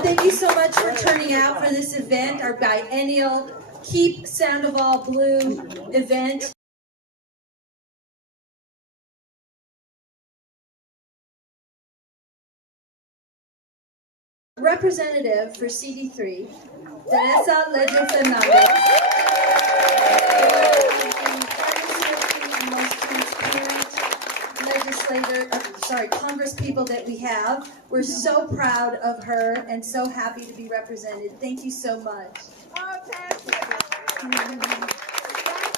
thank you so much for turning out for this event, our biennial Keep Sandoval Blue event. Representative for CD3, Teresa Fernandez. Congress people that we have. We're so proud of her and so happy to be represented. Thank you so much. Oh, thank you. Thank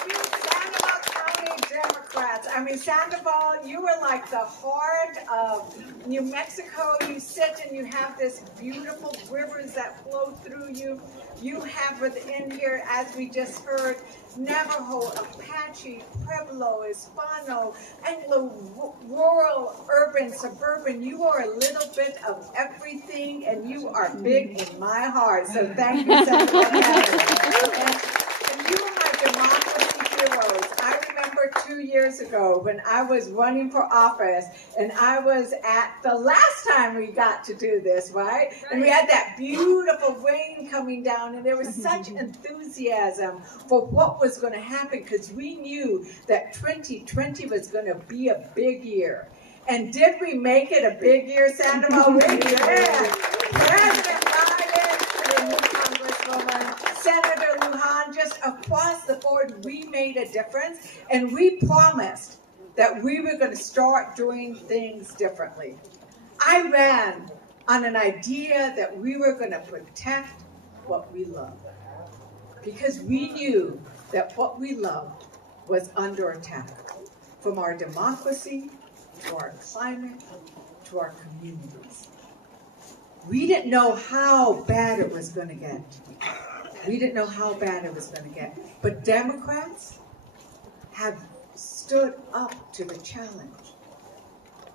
you, Sandoval County Democrats. I mean, Sandoval, you were like the heart of New Mexico. You sit and you have this beautiful rivers that flow through you. You have within here, as we just heard, Navajo, Apache, Pueblo, Hispano, Anglo, rural, urban, suburban. You are a little bit of everything, and you are big in my heart. So thank you, Sandoval County. And you are my democracy heroes. I remember 2 years ago when I was running for office, and I was at the last time we got to do this, right? And we had that beautiful rain coming down, and there was such enthusiasm for what was going to happen, because we knew that 2020 was going to be a big year. And did we make it a big year, Sandoval? Yeah. President Biden, the new Congresswoman, Senator Lujan, just across the board, we made a difference, and we promised that we were going to start doing things differently. I ran on an idea that we were going to protect what we love, because we knew that what we loved was under attack, from our democracy to our climate to our communities. We didn't know how bad it was going to get. We didn't know how bad it was going to get. But Democrats have stood up to the challenge.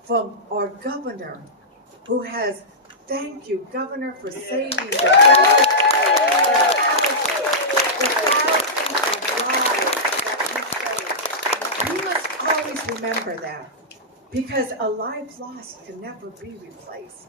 From our governor, who has, thank you, Governor, for saving the thousands of lives that we saved. We must always remember that, because a life lost can never be replaced.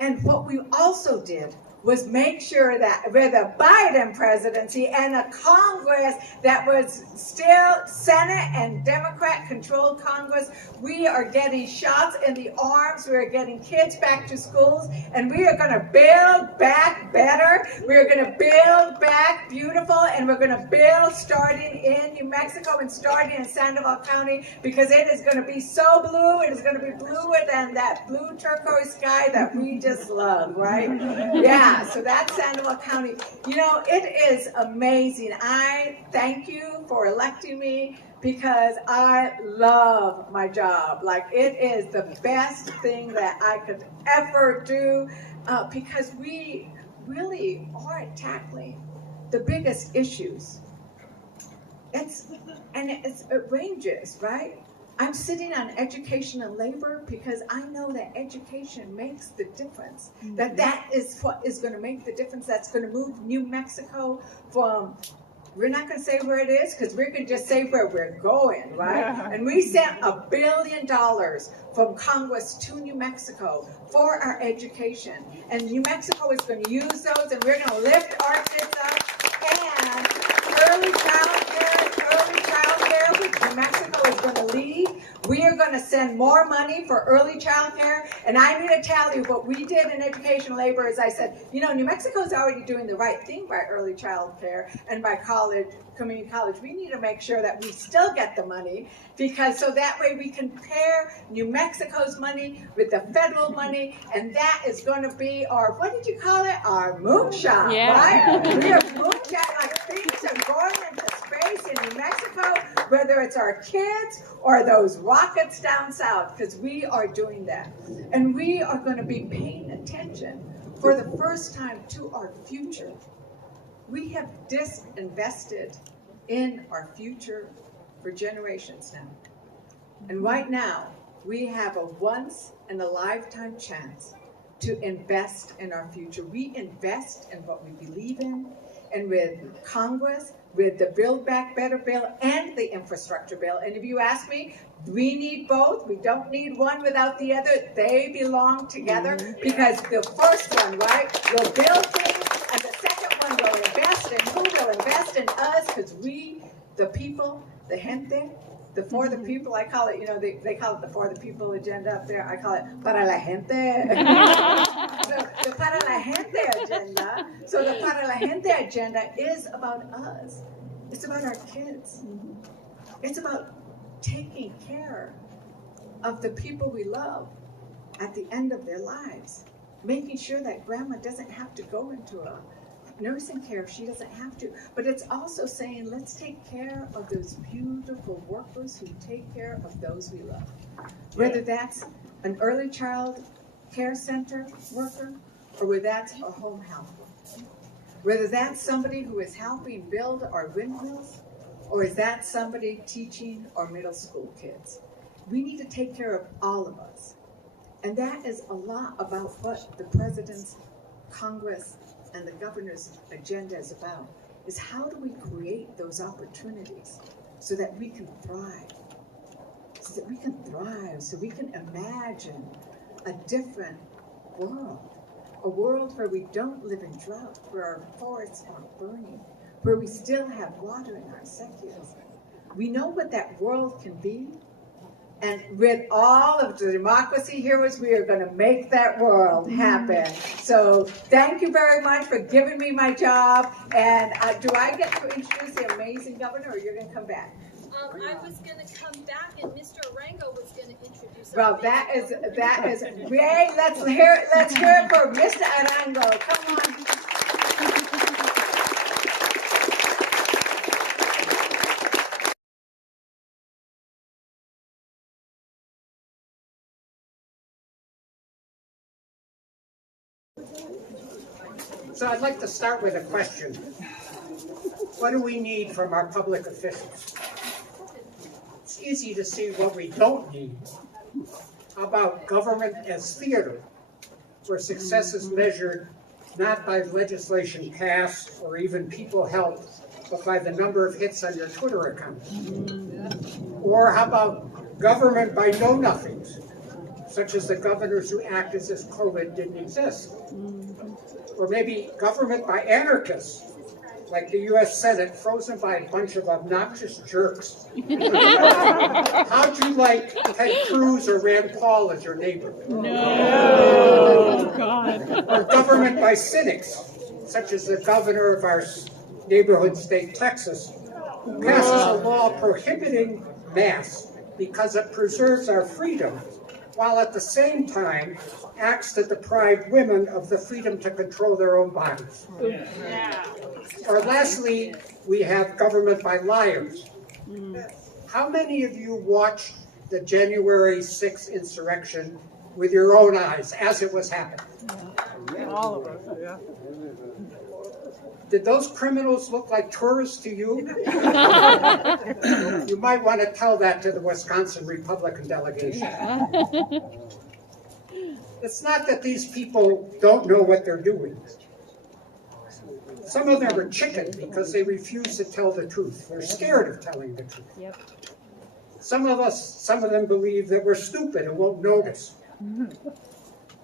And what we also did was make sure that with a Biden presidency and a Congress that was still Senate and Democrat-controlled Congress, we are getting shots in the arms, we are getting kids back to schools, and we are going to build back better, we are going to build back beautiful, and we're going to build starting in New Mexico and starting in Sandoval County, because it is going to be so blue, it is going to be bluer than that blue turquoise sky that we just love, right? Yeah. So that's Sandoval County. You know, it is amazing. I thank you for electing me, because I love my job. Like, it is the best thing that I could ever do, because we really are tackling the biggest issues. It ranges, right? I'm sitting on education and labor, because I know that education makes the difference. That is what is going to make the difference. That's going to move New Mexico from, we're not going to say where it is, because we're going to just say where we're going, right? Yeah. And we sent $1 billion from Congress to New Mexico for our education. And New Mexico is going to use those, and we're going to lift our kids up. And early child care, which New Mexico is going to lead. We are going to send more money for early child care. And I need to tell you, what we did in education labor is, I said, you know, New Mexico is already doing the right thing by early child care and by college, community college. We need to make sure that we still get the money, because so that way we can pair New Mexico's money with the federal money, and that is going to be our, what did you call it? Our moonshot, right? We are moonshot, like things are going into space in New Mexico, whether it's our kids or those rockets down south, because we are doing that. And we are going to be paying attention for the first time to our future. We have disinvested in our future for generations now. And right now, we have a once-in-a-lifetime chance to invest in our future. We invest in what we believe in, and with Congress, with the Build Back Better bill and the infrastructure bill. And if you ask me, we need both. We don't need one without the other. They belong together because the first one, right, will build things, and the second one will invest. And who will invest in us? Because we, the people, the gente, the for the people, I call it, you know, they call it the for the people agenda up there. I call it para la gente. The para la gente agenda. So the para la gente agenda is about us. It's about our kids. It's about taking care of the people we love at the end of their lives. Making sure that grandma doesn't have to go into a nursing care if she doesn't have to. But it's also saying, let's take care of those beautiful workers who take care of those we love. Whether that's an early child care center worker, or whether that's a home health worker. Whether that's somebody who is helping build our windmills, or is that somebody teaching our middle school kids. We need to take care of all of us. And that is a lot about what the president's Congress and the governor's agenda is about, is how do we create those opportunities so that we can thrive, so we can imagine a different world, a world where we don't live in drought, where our forests aren't burning, where we still have water in our secules. We know what that world can be. And with all of the democracy here, we are going to make that world happen. So thank you very much for giving me my job. And do I get to introduce the amazing governor, or you're going to come back? I was going to come back, and Mr. Arango was going to introduce. Well, that is great. Let's hear it for Mr. Arango. Come on. So I'd like to start with a question. What do we need from our public officials? It's easy to see what we don't need. How about government as theater, where success is measured not by legislation passed or even people helped, but by the number of hits on your Twitter account? Or how about government by know-nothings, such as the governors who act as if COVID didn't exist? Or maybe government by anarchists, like the U.S. Senate, frozen by a bunch of obnoxious jerks. How'd you like Ted Cruz or Rand Paul as your neighbor? No, God. Or government by cynics, such as the governor of our neighborhood state, Texas, who passes a law prohibiting masks because it preserves our freedom, while at the same time acts to deprive women of the freedom to control their own bodies. Yeah. Or lastly, we have government by liars. How many of you watched the January 6th insurrection with your own eyes as it was happening? All of us, yeah. Did those criminals look like tourists to you? You might want to tell that to the Wisconsin Republican delegation. It's not that these people don't know what they're doing. Some of them are chicken because they refuse to tell the truth. They're scared of telling the truth. Yep. Some of them believe that we're stupid and won't notice.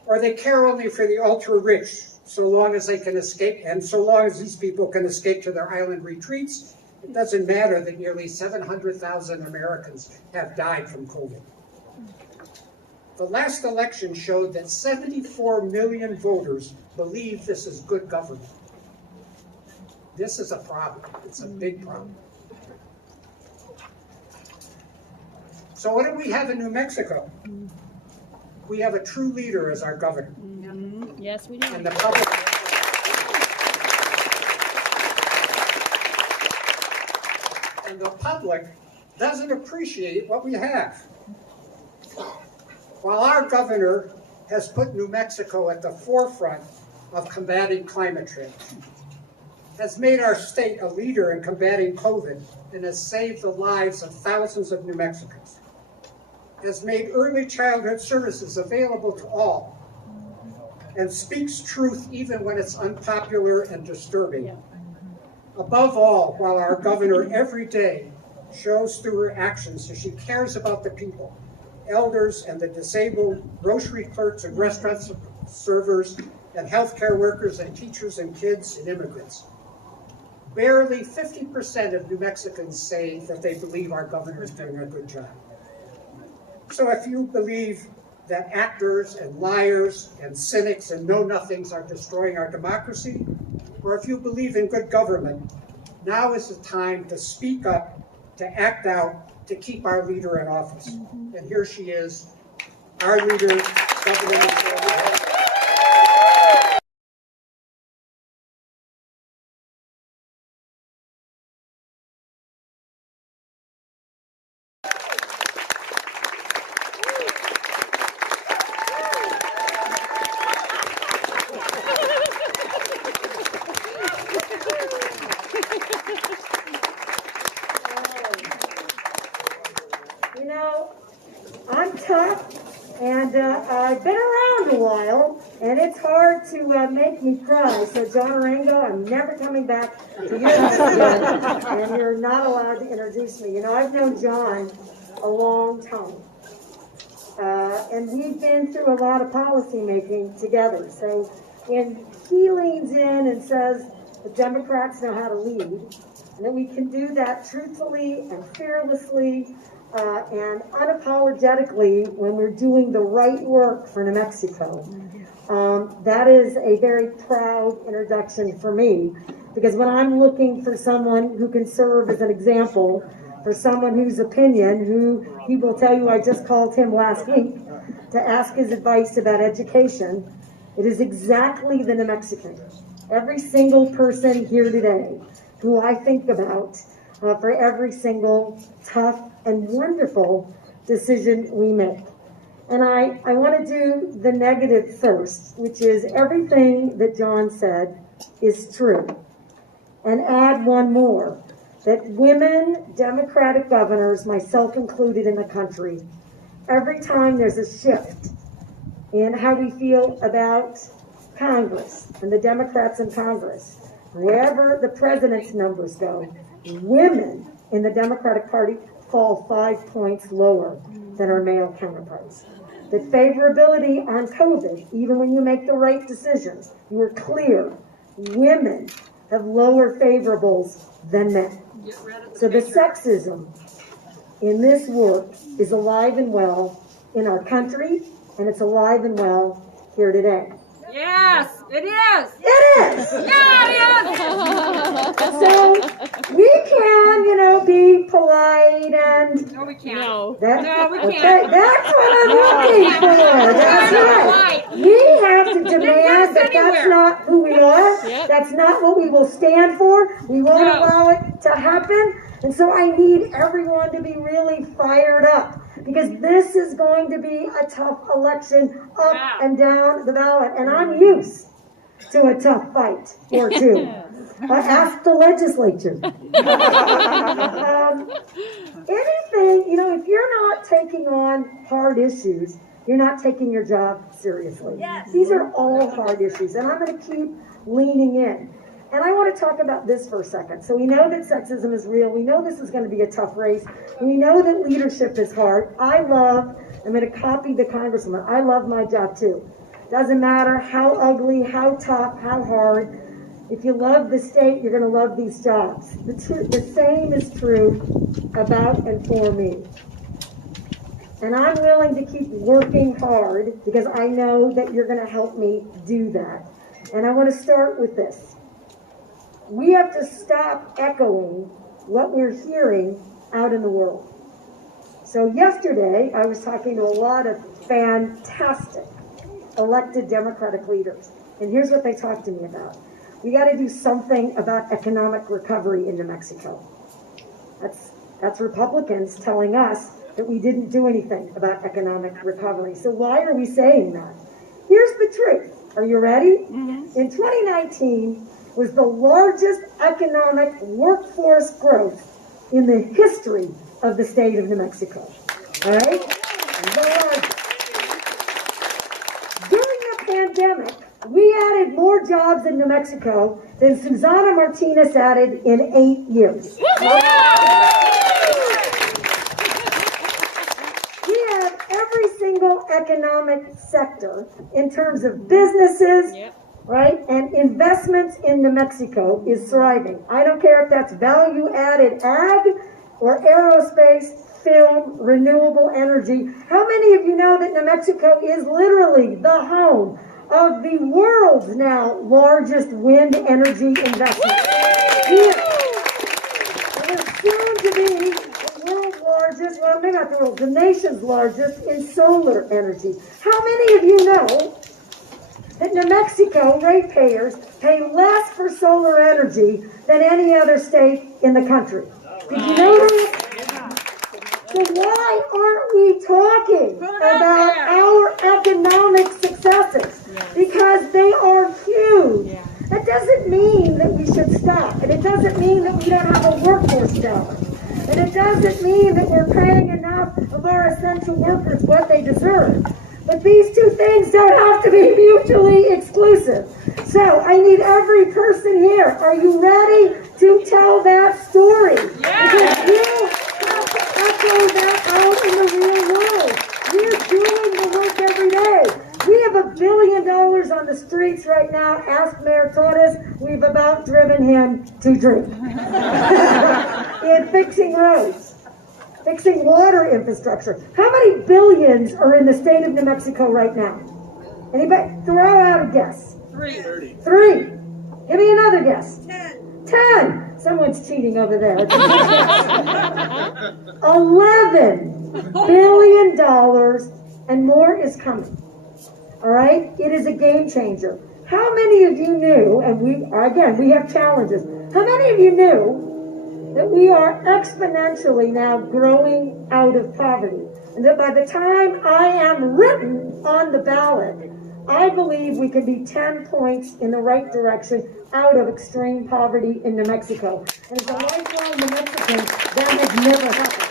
Or they care only for the ultra-rich, so long as they can escape, and so long as these people can escape to their island retreats, it doesn't matter that nearly 700,000 Americans have died from COVID. The last election showed that 74 million voters believe this is good government. This is a problem. It's a big problem. So what do we have in New Mexico? We have a true leader as our governor. Yes, we do. And the public. And the public doesn't appreciate what we have. While our governor has put New Mexico at the forefront of combating climate change, has made our state a leader in combating COVID, and has saved the lives of thousands of New Mexicans, has made early childhood services available to all, and speaks truth even when it's unpopular and disturbing, Above all, while our governor every day shows through her actions that she cares about the people, elders and the disabled, grocery clerks and restaurant servers, and healthcare workers and teachers and kids and immigrants. Barely 50% of New Mexicans say that they believe our governor is doing a good job. So if you believe that actors and liars and cynics and know-nothings are destroying our democracy, or if you believe in good government, now is the time to speak up, to act out, to keep our leader in office. And here she is, our leader, Governor Michelle. You know, I'm tough, and I've been around a while, and it's hard to make me cry. So, John Arango, I'm never coming back to your house again, and you're not allowed to introduce me. You know, I've known John a long time, and we've been through a lot of policy making together. So, when he leans in and says the Democrats know how to lead, and that we can do that truthfully and fearlessly, and unapologetically when we're doing the right work for New Mexico. That is a very proud introduction for me, because when I'm looking for someone who can serve as an example, for someone whose opinion, who he will tell you I just called him last week to ask his advice about education, it is exactly the New Mexican. Every single person here today who I think about for every single tough and wonderful decision we make. And I want to do the negative first, which is everything that John said is true. And add one more, that women, Democratic governors, myself included in the country, every time there's a shift in how we feel about Congress and the Democrats in Congress, wherever the president's numbers go, women in the Democratic Party fall 5 points lower than our male counterparts. The favorability on COVID, even when you make the right decisions, you are clear, women have lower favorables than men. So the sexism in this work is alive and well in our country, and it's alive and well here today. Yes, it is. It is! Yeah, it is. So we can, be polite and No, we can't. no, we okay, can't. that's what I'm looking for. That's right. We have to demand that that's not who we are. Yep. That's not what we will stand for. We won't allow it to happen. And so I need everyone to be really fired up, because this is going to be a tough election up and down the ballot. And I'm used to a tough fight or two. Ask the legislature. Anything, if you're not taking on hard issues, you're not taking your job seriously. Yes. These are all hard issues, and I'm going to keep leaning in. And I want to talk about this for a second. So we know that sexism is real. We know this is going to be a tough race. We know that leadership is hard. I'm going to copy the congresswoman. I love my job too. Doesn't matter how ugly, how tough, how hard. If you love the state, you're going to love these jobs. The same is true about and for me. And I'm willing to keep working hard because I know that you're going to help me do that. And I want to start with this. We have to stop echoing what we're hearing out in the world. So yesterday, I was talking to a lot of fantastic elected Democratic leaders. And here's what they talked to me about. We got to do something about economic recovery in New Mexico. That's Republicans telling us that we didn't do anything about economic recovery. So why are we saying that? Here's the truth. Are you ready? Mm-hmm. In 2019 was the largest economic workforce growth in the history of the state of New Mexico. All right? The largest. During the pandemic, We added more jobs in New Mexico than Susana Martinez added in 8 years. We have every single economic sector in terms of businesses, right, and investments in New Mexico is thriving. I don't care if that's value-added ag or aerospace, film, renewable energy. How many of you know that New Mexico is literally the home of the world's now largest wind energy investment? We're soon to be the world's largest, well, maybe not the world's, the nation's largest in solar energy. How many of you know that New Mexico ratepayers pay less for solar energy than any other state in the country? Did you know that? So why aren't we talking about our economic successes? Because they are huge. That doesn't mean that we should stop. And it doesn't mean that we don't have a workforce challenge. And it doesn't mean that we're paying enough of our essential workers what they deserve. But these two things don't have to be mutually exclusive. So I need every person here. Are you ready to tell that story? Because you have to echo that out in the real world. We're doing the work every day. We have $1 billion on the streets right now. Ask Mayor Torres. We've about driven him to drink. In fixing roads, fixing water infrastructure. How many billions are in the state of New Mexico right now? Anybody? Throw out a guess. 3. 3. Give me another guess. 10. Someone's cheating over there. $11 billion and more is coming. All right? It is a game changer. How many of you knew, and we have challenges. How many of you knew that we are exponentially now growing out of poverty? And that by the time I am written on the ballot, I believe we can be 10 points in the right direction out of extreme poverty in New Mexico. And as a lifelong New Mexican, that has never happened.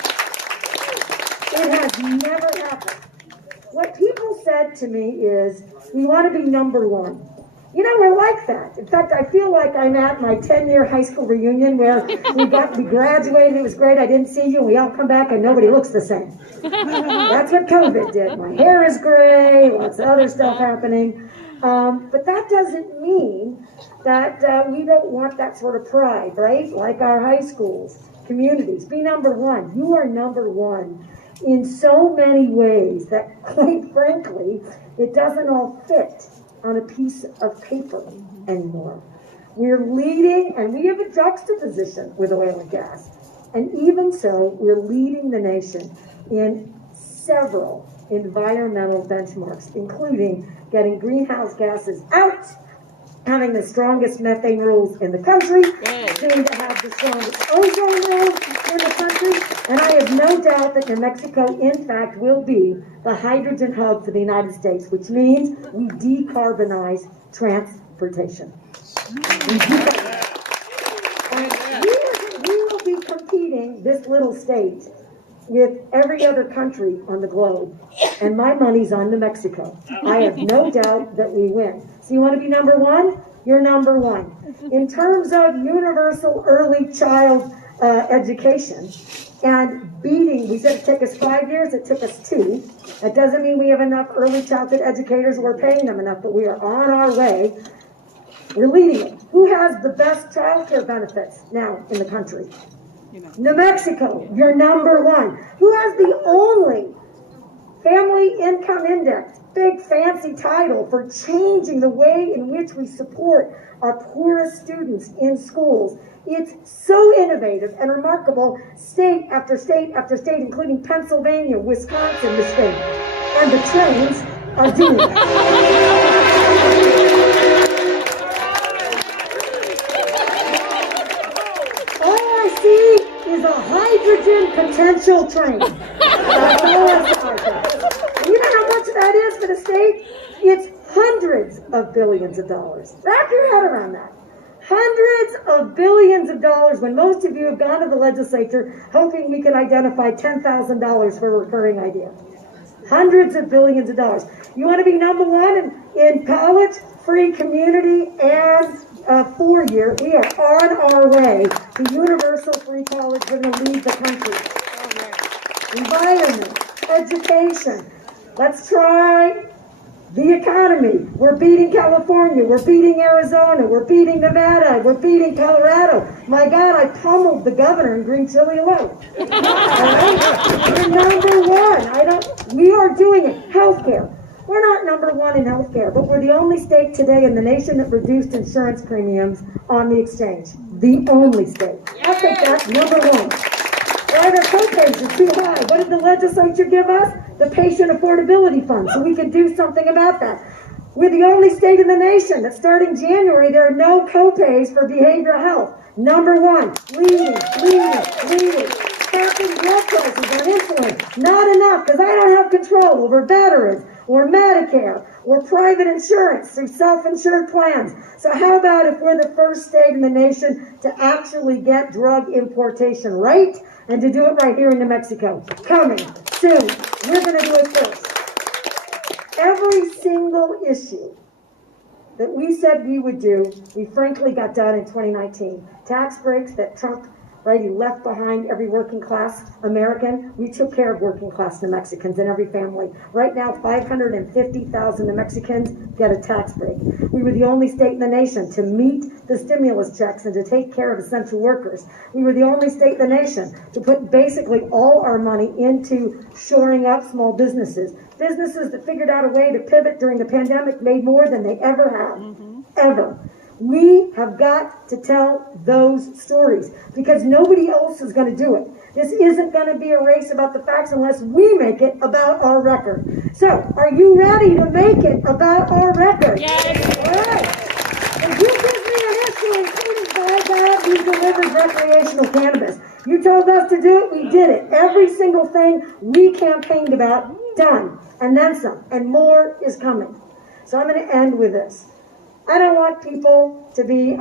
It has never happened. What people said to me is, we want to be number one. You know, we're like that. In fact, I feel like I'm at my 10-year high school reunion where we graduated, it was great, I didn't see you, we all come back and nobody looks the same. That's what COVID did. My hair is gray, lots of other stuff happening. But that doesn't mean that we don't want that sort of pride, right? Like our high schools, communities. Be number one. You are number one in so many ways that, quite frankly, it doesn't all fit on a piece of paper anymore. We're leading, and we have a juxtaposition with oil and gas. And even so, we're leading the nation in several environmental benchmarks, including getting greenhouse gases out, having the strongest methane rules in the country, soon to have the strongest ozone rules in the country, and I have no doubt that New Mexico, in fact, will be the hydrogen hub for the United States, which means we decarbonize transportation. And we will be competing, this little state, with every other country on the globe, and my money's on New Mexico. I have no doubt that we win. So you want to be number one? You're number one. In terms of universal early child education and beating, we said it took us 5 years, it took us 2. That doesn't mean we have enough early childhood educators, we're paying them enough, but we are on our way. We're leading it. Who has the best child care benefits now in the country? New Mexico, you're number one. Who has the only family income index, big fancy title for changing the way in which we support our poorest students in schools? It's so innovative and remarkable, state after state after state, including Pennsylvania, Wisconsin, Michigan, and the trains are doing it. Is a hydrogen potential train. That's all I say. You know how much that is for the state? It's hundreds of billions of dollars. Wrap your head around that. Hundreds of billions of dollars when most of you have gone to the legislature hoping we could identify $10,000 for a recurring idea. Hundreds of billions of dollars. You want to be number one in in college, free community, and a 4-year. We are on our way to universal free college. We're going to lead the country. Environment, education. Let's try the economy. We're beating California. We're beating Arizona. We're beating Nevada. We're beating Colorado. My God, I pummeled the governor in green chili alone. All right? We're number one. We are doing it. Healthcare. We're not number one in healthcare, but we're the only state today in the nation that reduced insurance premiums on the exchange. The only state. I think that's number one. Right, our co-pays are too high. What did the legislature give us? The Patient Affordability Fund, so we could do something about that. We're the only state in the nation that starting January, there are no co-pays for behavioral health. Number one, leading. Capping blood prices on insulin. Not enough, because I don't have control over veterans, or Medicare, or private insurance through self-insured plans. So how about if we're the first state in the nation to actually get drug importation right, and to do it right here in New Mexico? Coming soon. We're going to do it first. Every single issue that we said we would do, we frankly got done in 2019. Tax breaks that Trump, right, he left behind every working class American. We took care of working class New Mexicans in every family. Right now, 550,000 New Mexicans get a tax break. We were the only state in the nation to meet the stimulus checks and to take care of essential workers. We were the only state in the nation to put basically all our money into shoring up small businesses. Businesses that figured out a way to pivot during the pandemic made more than they ever have, ever. We have got to tell those stories because nobody else is going to do it. This isn't going to be a race about the facts unless we make it about our record. So, are you ready to make it about our record? Yes. All right. If you give me an issue, including by God, we delivered recreational cannabis. You told us to do it, we did it. Every single thing we campaigned about, done. And then some. And more is coming. So I'm going to end with this. I don't want people to be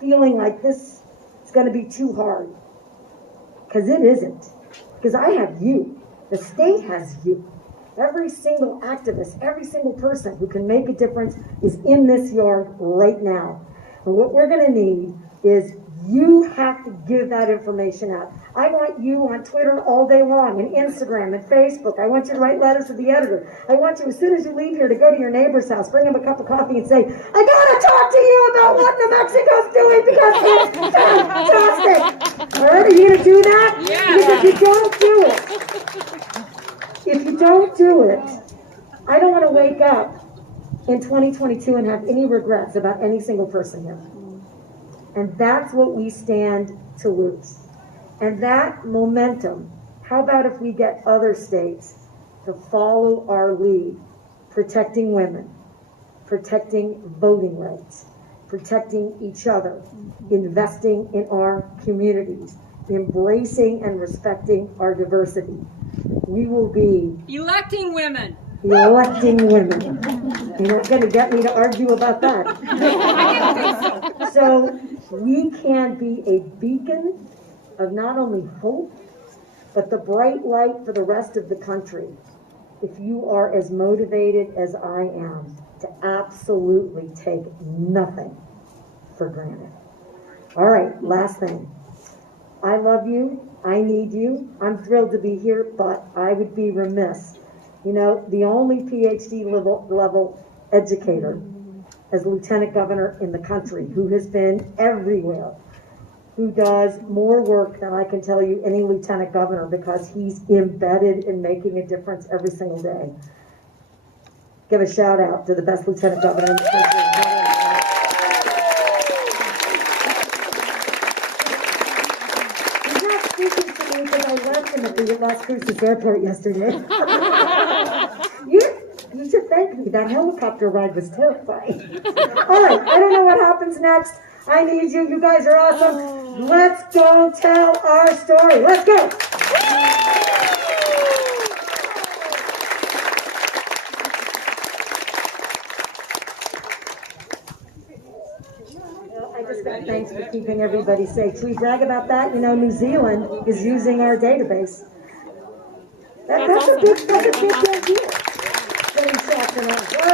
feeling like this is going to be too hard. Because it isn't. Because I have you. The state has you. Every single activist, every single person who can make a difference is in this yard right now. And what we're going to need is you have to give that information out. I want you on Twitter all day long, and Instagram and Facebook. I want you to write letters to the editor. I want you, as soon as you leave here, to go to your neighbor's house, bring him a cup of coffee and say, I gotta talk to you about what New Mexico's doing because it's fantastic. All right, are you gonna do that? Yeah. Because if you don't do it, I don't want to wake up in 2022 and have any regrets about any single person here. And that's what we stand to lose. And that momentum, how about if we get other states to follow our lead, protecting women, protecting voting rights, protecting each other, investing in our communities, embracing and respecting our diversity. We will be Electing women. electing women. You're not going to get me to argue about that. So we can be a beacon of not only hope, but the bright light for the rest of the country. If you are as motivated as I am to absolutely take nothing for granted. All right, last thing. I love you. I need you. I'm thrilled to be here, but I would be remiss. You know, the only PhD level educator as lieutenant governor in the country who has been everywhere, who does more work than I can tell you any lieutenant governor because he's embedded in making a difference every single day. Give a shout out to the best lieutenant governor in the country. He's not speaking to me because I left him at the Las Cruces airport yesterday. You should thank me. That helicopter ride was terrifying. All right, I don't know what happens next. I need you. You guys are awesome. Let's go tell our story. Let's go. Well, I just got thanks for keeping everybody safe. Should we brag about that? You know, New Zealand is using our database. That's a big deal. Getting shocked and all.